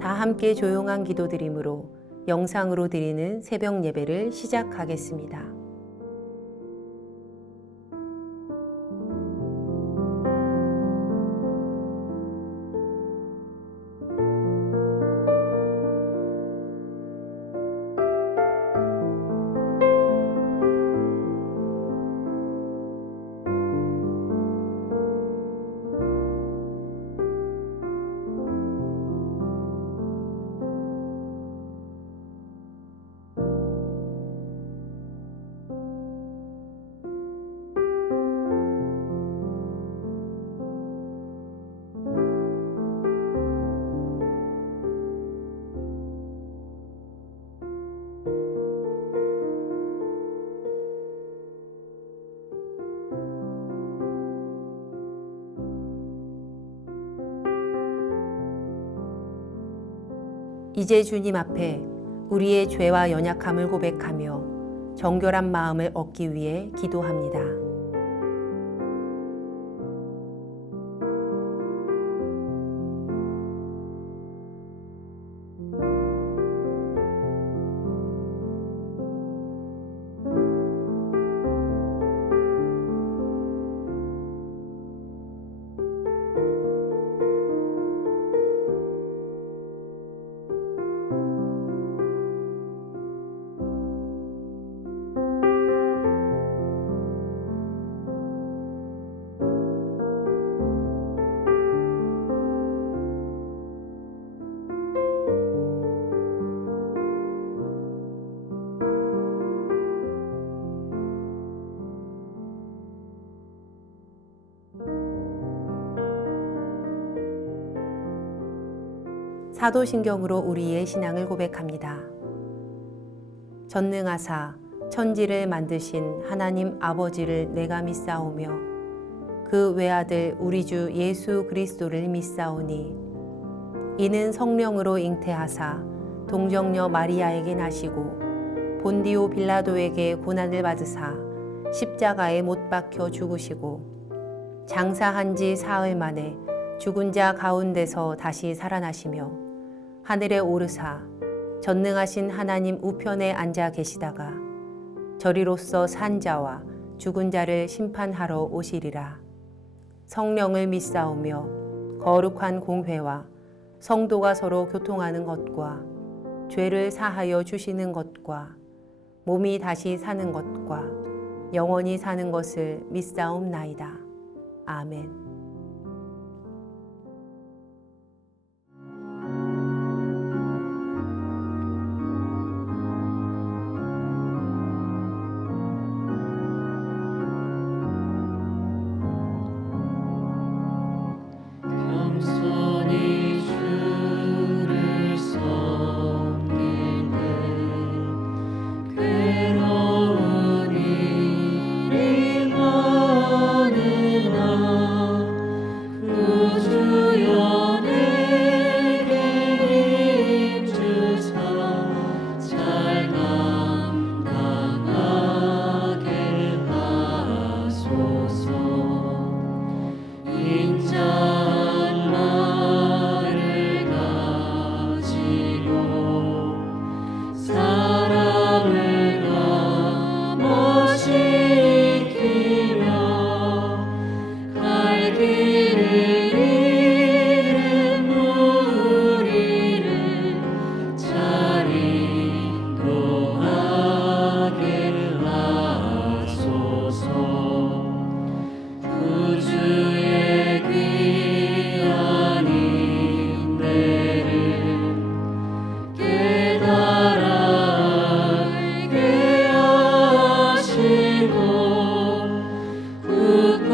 다 함께 조용한 기도드림으로 영상으로 드리는 새벽 예배를 시작하겠습니다. 이제 주님 앞에 우리의 죄와 연약함을 고백하며 정결한 마음을 얻기 위해 기도합니다. 사도신경으로 우리의 신앙을 고백합니다. 전능하사 천지를 만드신 하나님 아버지를 내가 믿사오며 그 외아들 우리 주 예수 그리스도를 믿사오니 이는 성령으로 잉태하사 동정녀 마리아에게 나시고 본디오 빌라도에게 고난을 받으사 십자가에 못 박혀 죽으시고 장사한 지 사흘 만에 죽은 자 가운데서 다시 살아나시며 하늘에 오르사 전능하신 하나님 우편에 앉아 계시다가 저리로서 산 자와 죽은 자를 심판하러 오시리라. 성령을 믿사오며 거룩한 공회와 성도가 서로 교통하는 것과 죄를 사하여 주시는 것과 몸이 다시 사는 것과 영원히 사는 것을 믿사옵나이다. 아멘.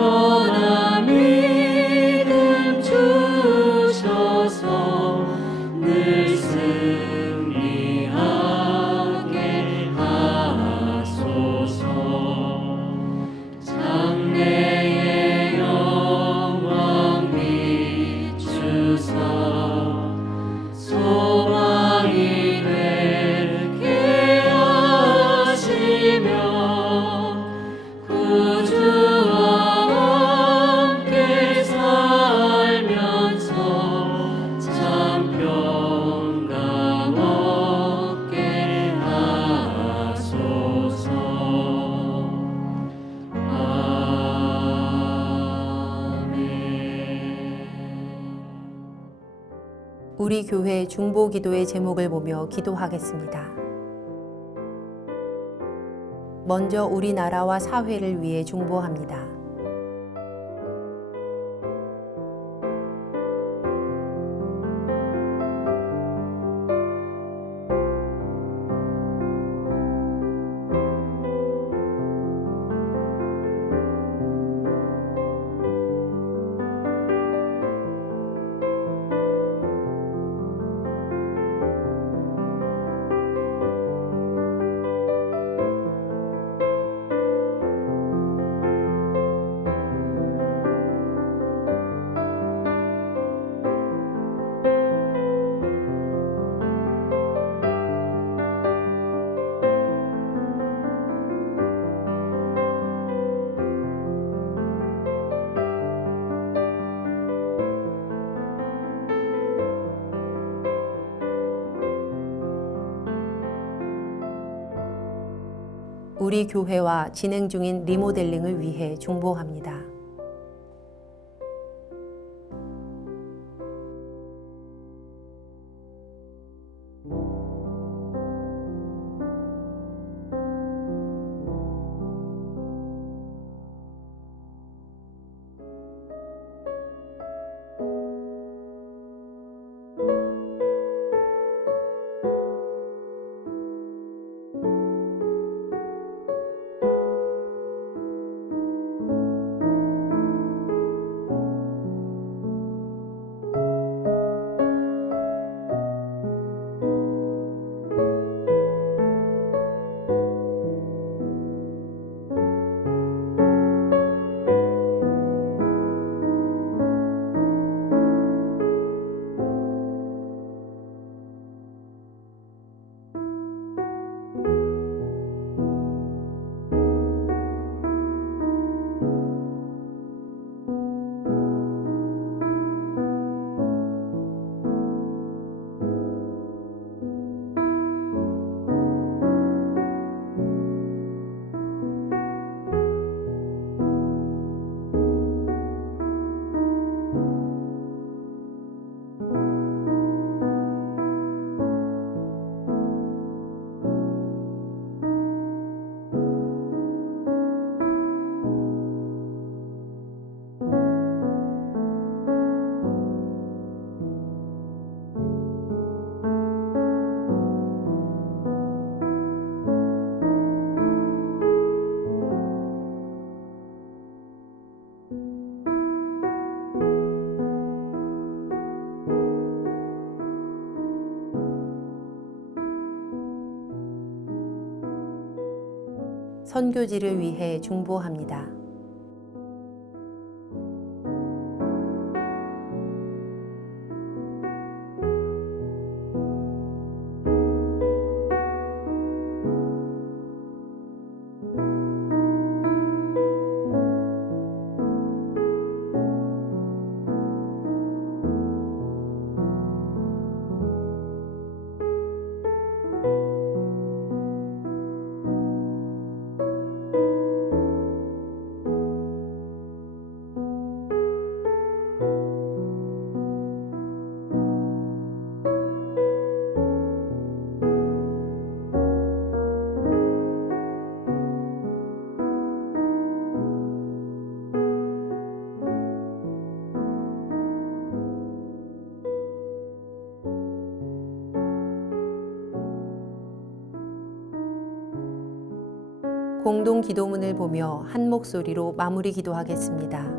굳건함이 우리 교회 중보 기도의 제목을 보며 기도하겠습니다. 먼저 우리나라와 사회를 위해 중보합니다. 우리 교회와 진행 중인 리모델링을 위해 중보합니다. 선교지를 위해 중보합니다. 공동 기도문을 보며 한 목소리로 마무리 기도하겠습니다.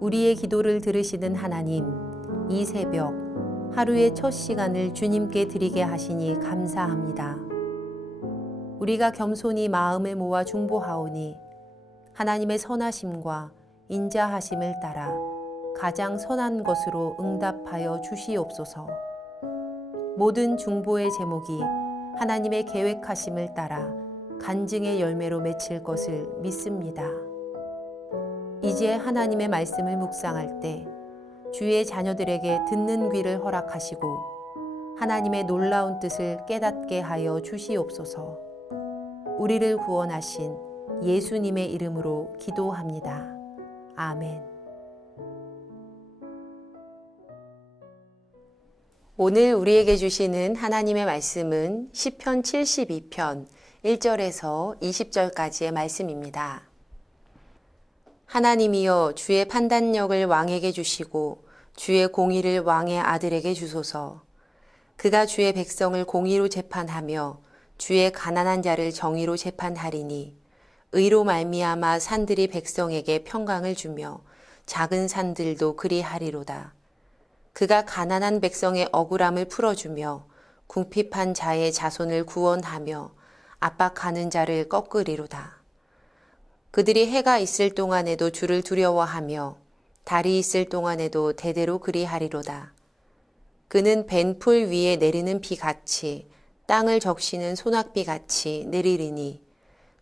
우리의 기도를 들으시는 하나님, 이 새벽 하루의 첫 시간을 주님께 드리게 하시니 감사합니다. 우리가 겸손히 마음을 모아 중보하오니 하나님의 선하심과 인자하심을 따라 가장 선한 것으로 응답하여 주시옵소서. 모든 중보의 제목이 하나님의 계획하심을 따라 간증의 열매로 맺힐 것을 믿습니다. 이제 하나님의 말씀을 묵상할 때 주의 자녀들에게 듣는 귀를 허락하시고 하나님의 놀라운 뜻을 깨닫게 하여 주시옵소서. 우리를 구원하신 예수님의 이름으로 기도합니다. 아멘. 오늘 우리에게 주시는 하나님의 말씀은 시편 72편 1절에서 20절까지의 말씀입니다. 하나님이여 주의 판단력을 왕에게 주시고 주의 공의를 왕의 아들에게 주소서. 그가 주의 백성을 공의로 재판하며 주의 가난한 자를 정의로 재판하리니 의로 말미암아 산들이 백성에게 평강을 주며 작은 산들도 그리하리로다. 그가 가난한 백성의 억울함을 풀어주며 궁핍한 자의 자손을 구원하며 압박하는 자를 꺾으리로다. 그들이 해가 있을 동안에도 주를 두려워하며 달이 있을 동안에도 대대로 그리하리로다. 그는 벤풀 위에 내리는 비같이 땅을 적시는 소낙비같이 내리리니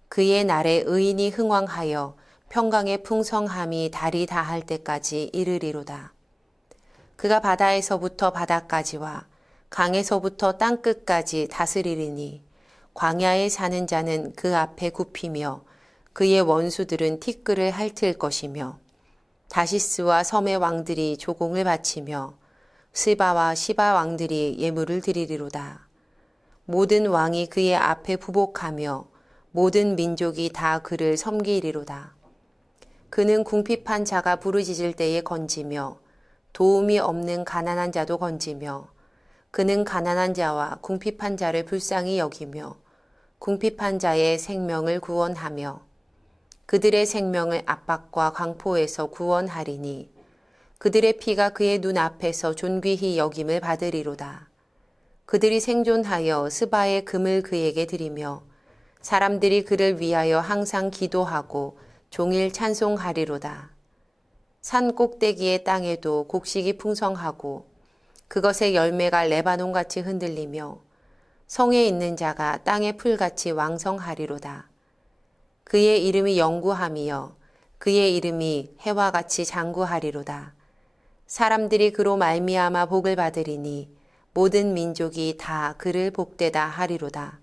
그의 날에 의인이 흥왕하여 평강의 풍성함이 달이 다할 때까지 이르리로다. 그가 바다에서부터 바다까지와 강에서부터 땅끝까지 다스리리니 광야에 사는 자는 그 앞에 굽히며 그의 원수들은 티끌을 핥을 것이며 다시스와 섬의 왕들이 조공을 바치며 스바와 시바 왕들이 예물을 드리리로다. 모든 왕이 그의 앞에 부복하며 모든 민족이 다 그를 섬기리로다. 그는 궁핍한 자가 부르짖을 때에 건지며 도움이 없는 가난한 자도 건지며 그는 가난한 자와 궁핍한 자를 불쌍히 여기며 궁핍한 자의 생명을 구원하며 그들의 생명을 압박과 광포에서 구원하리니 그들의 피가 그의 눈앞에서 존귀히 여김을 받으리로다. 그들이 생존하여 스바의 금을 그에게 드리며 사람들이 그를 위하여 항상 기도하고 종일 찬송하리로다. 산 꼭대기의 땅에도 곡식이 풍성하고 그것의 열매가 레바논같이 흔들리며 성에 있는 자가 땅의 풀같이 왕성하리로다. 그의 이름이 영구함이여 그의 이름이 해와 같이 장구하리로다. 사람들이 그로 말미암아 복을 받으리니 모든 민족이 다 그를 복되다 하리로다.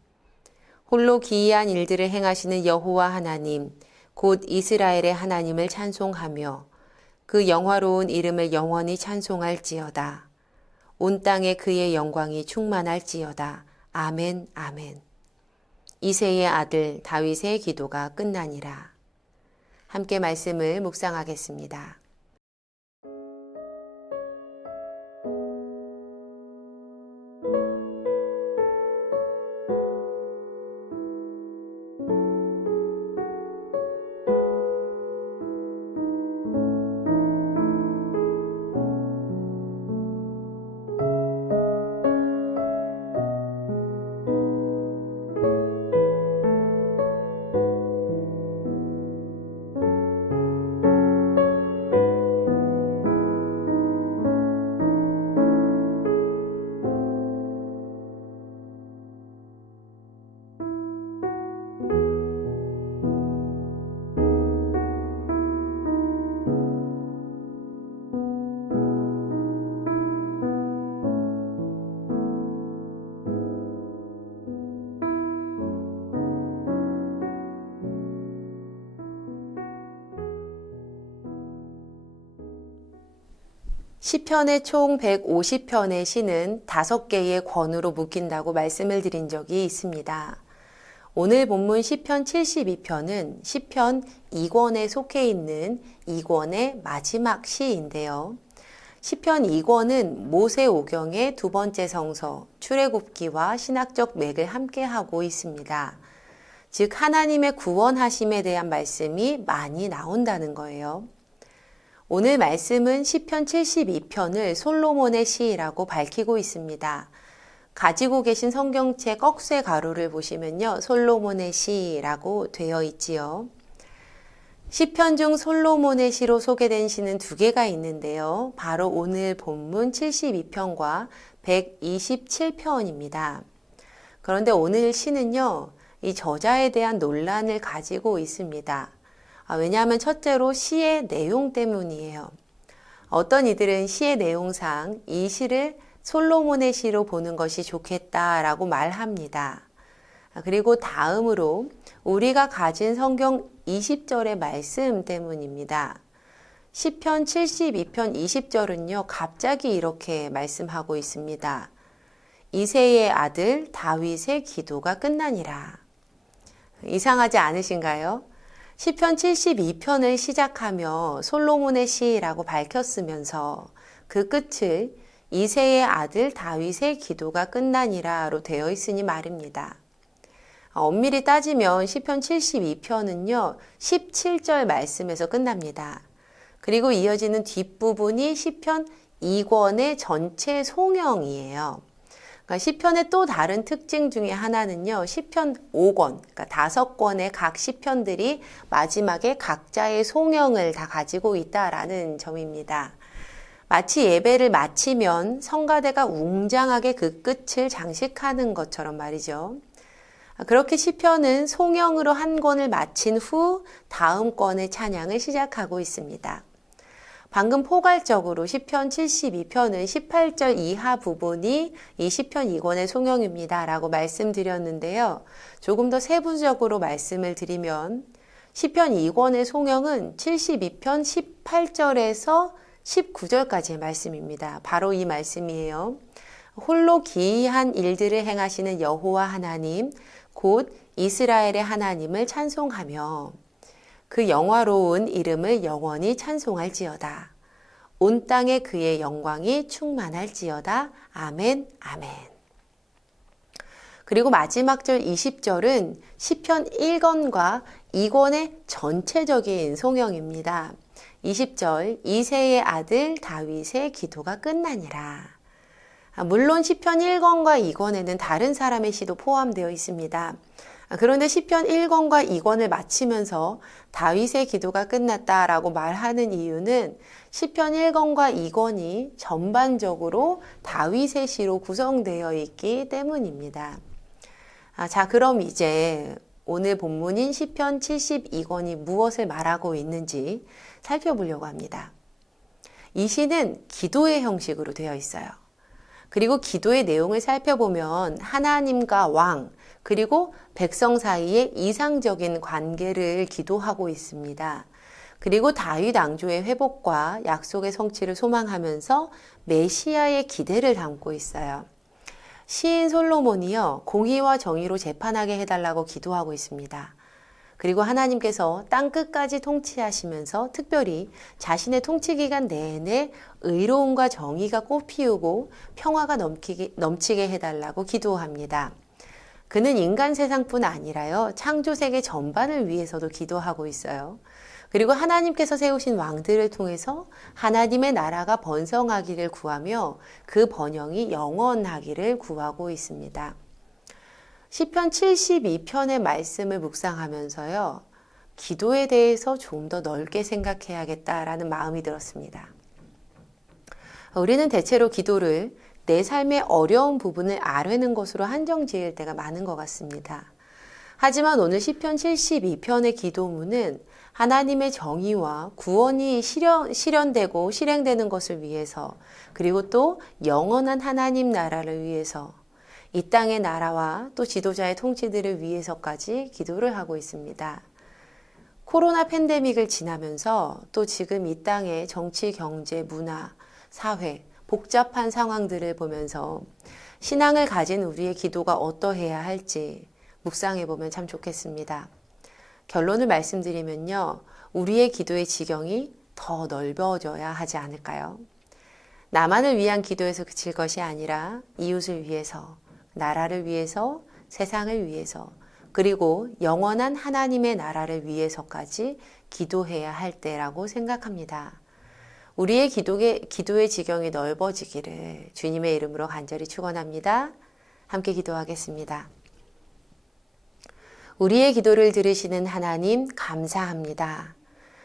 홀로 기이한 일들을 행하시는 여호와 하나님 곧 이스라엘의 하나님을 찬송하며 그 영화로운 이름을 영원히 찬송할지어다. 온 땅에 그의 영광이 충만할지어다. 아멘, 아멘. 이새의 아들 다윗의 기도가 끝나니라. 함께 말씀을 묵상하겠습니다. 시편의 총 150편의 시는 5개의 권으로 묶인다고 말씀을 드린 적이 있습니다. 오늘 본문 시편 72편은 시편 2권에 속해 있는 2권의 마지막 시인데요. 시편 2권은 모세오경의 두 번째 성서, 출애굽기와 신학적 맥을 함께하고 있습니다. 즉 하나님의 구원하심에 대한 말씀이 많이 나온다는 거예요. 오늘 말씀은 시편 72편을 솔로몬의 시라고 밝히고 있습니다. 가지고 계신 성경책 꺽쇠 가로를 보시면요. 솔로몬의 시라고 되어 있지요. 시편 중 솔로몬의 시로 소개된 시는 2개가 있는데요. 바로 오늘 본문 72편과 127편입니다. 그런데 오늘 시는요. 이 저자에 대한 논란을 가지고 있습니다. 왜냐하면 첫째로 시의 내용 때문이에요. 어떤 이들은 시의 내용상 이 시를 솔로몬의 시로 보는 것이 좋겠다라고 말합니다. 그리고 다음으로 우리가 가진 성경 20절의 말씀 때문입니다. 시편 72편 20절은요, 갑자기 이렇게 말씀하고 있습니다. 이새의 아들 다윗의 기도가 끝나니라. 이상하지 않으신가요? 시편 72편을 시작하며 솔로몬의 시라고 밝혔으면서 그 끝을 이새의 아들 다윗의 기도가 끝나니라로 되어 있으니 말입니다. 엄밀히 따지면 시편 72편은요, 17절 말씀에서 끝납니다. 그리고 이어지는 뒷부분이 시편 2권의 전체 송영이에요. 그러니까 시편의 또 다른 특징 중에 하나는요, 시편 5권, 그러니까 5권의 각 시편들이 마지막에 각자의 송영을 다 가지고 있다라는 점입니다. 마치 예배를 마치면 성가대가 웅장하게 그 끝을 장식하는 것처럼 말이죠. 그렇게 시편은 송영으로 한 권을 마친 후 다음 권의 찬양을 시작하고 있습니다. 방금 포괄적으로 시편 72편은 18절 이하 부분이 이 시편 2권의 송영입니다 라고 말씀드렸는데요. 조금 더 세부적으로 말씀을 드리면 시편 2권의 송영은 72편 18절에서 19절까지의 말씀입니다. 바로 이 말씀이에요. 홀로 기이한 일들을 행하시는 여호와 하나님, 곧 이스라엘의 하나님을 찬송하며 그 영화로운 이름을 영원히 찬송할지어다. 온 땅에 그의 영광이 충만할지어다. 아멘, 아멘. 그리고 마지막 절 20절은 시편 1권과 2권의 전체적인 송영입니다. 20절 이새의 아들 다윗의 기도가 끝나니라. 물론 시편 1권과 2권에는 다른 사람의 시도 포함되어 있습니다. 그런데 시편 1권과 2권을 마치면서 다윗의 기도가 끝났다라고 말하는 이유는 시편 1권과 2권이 전반적으로 다윗의 시로 구성되어 있기 때문입니다. 자, 그럼 이제 오늘 본문인 시편 72권이 무엇을 말하고 있는지 살펴보려고 합니다. 이 시는 기도의 형식으로 되어 있어요. 그리고 기도의 내용을 살펴보면 하나님과 왕, 그리고 백성 사이의 이상적인 관계를 기도하고 있습니다. 그리고 다윗 왕조의 회복과 약속의 성취를 소망하면서 메시아의 기대를 담고 있어요. 시인 솔로몬이요, 공의와 정의로 재판하게 해달라고 기도하고 있습니다. 그리고 하나님께서 땅 끝까지 통치하시면서 특별히 자신의 통치 기간 내내 의로움과 정의가 꽃피우고 평화가 넘치게 해달라고 기도합니다. 그는 인간 세상뿐 아니라요, 창조 세계 전반을 위해서도 기도하고 있어요. 그리고 하나님께서 세우신 왕들을 통해서 하나님의 나라가 번성하기를 구하며 그 번영이 영원하기를 구하고 있습니다. 시편 72편의 말씀을 묵상하면서요, 기도에 대해서 좀 더 넓게 생각해야겠다라는 마음이 들었습니다. 우리는 대체로 기도를 내 삶의 어려운 부분을 아뢰는 것으로 한정 지을 때가 많은 것 같습니다. 하지만 오늘 시편 72편의 기도문은 하나님의 정의와 구원이 실현되고 실행되는 것을 위해서, 그리고 또 영원한 하나님 나라를 위해서, 이 땅의 나라와 또 지도자의 통치들을 위해서까지 기도를 하고 있습니다. 코로나 팬데믹을 지나면서 또 지금 이 땅의 정치, 경제, 문화, 사회, 복잡한 상황들을 보면서 신앙을 가진 우리의 기도가 어떠해야 할지 묵상해 보면 참 좋겠습니다. 결론을 말씀드리면요, 우리의 기도의 지경이 더 넓어져야 하지 않을까요? 나만을 위한 기도에서 그칠 것이 아니라 이웃을 위해서, 나라를 위해서, 세상을 위해서, 그리고 영원한 하나님의 나라를 위해서까지 기도해야 할 때라고 생각합니다. 우리의 기도의 지경이 넓어지기를 주님의 이름으로 간절히 축원합니다. 함께 기도하겠습니다. 우리의 기도를 들으시는 하나님 감사합니다.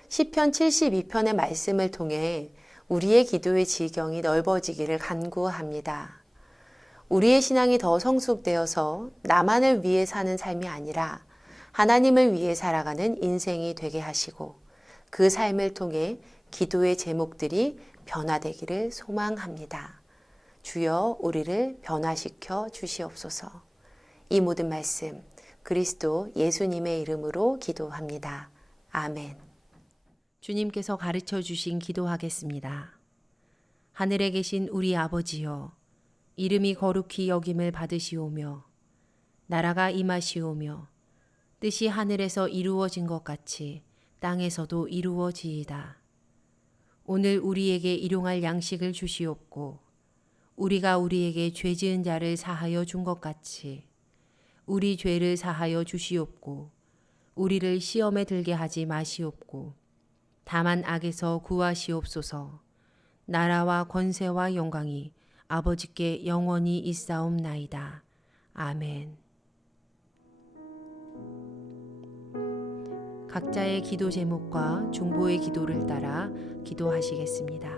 시편 72편의 말씀을 통해 우리의 기도의 지경이 넓어지기를 간구합니다. 우리의 신앙이 더 성숙되어서 나만을 위해 사는 삶이 아니라 하나님을 위해 살아가는 인생이 되게 하시고 그 삶을 통해 기도의 제목들이 변화되기를 소망합니다. 주여 우리를 변화시켜 주시옵소서. 이 모든 말씀 그리스도 예수님의 이름으로 기도합니다. 아멘. 주님께서 가르쳐 주신 기도하겠습니다. 하늘에 계신 우리 아버지여, 이름이 거룩히 여김을 받으시오며, 나라가 임하시오며, 뜻이 하늘에서 이루어진 것 같이 땅에서도 이루어지이다. 오늘 우리에게 일용할 양식을 주시옵고, 우리가 우리에게 죄 지은 자를 사하여 준 것 같이 우리 죄를 사하여 주시옵고, 우리를 시험에 들게 하지 마시옵고, 다만 악에서 구하시옵소서. 나라와 권세와 영광이 아버지께 영원히 있사옵나이다. 아멘. 각자의 기도 제목과 중보의 기도를 따라 기도하시겠습니다.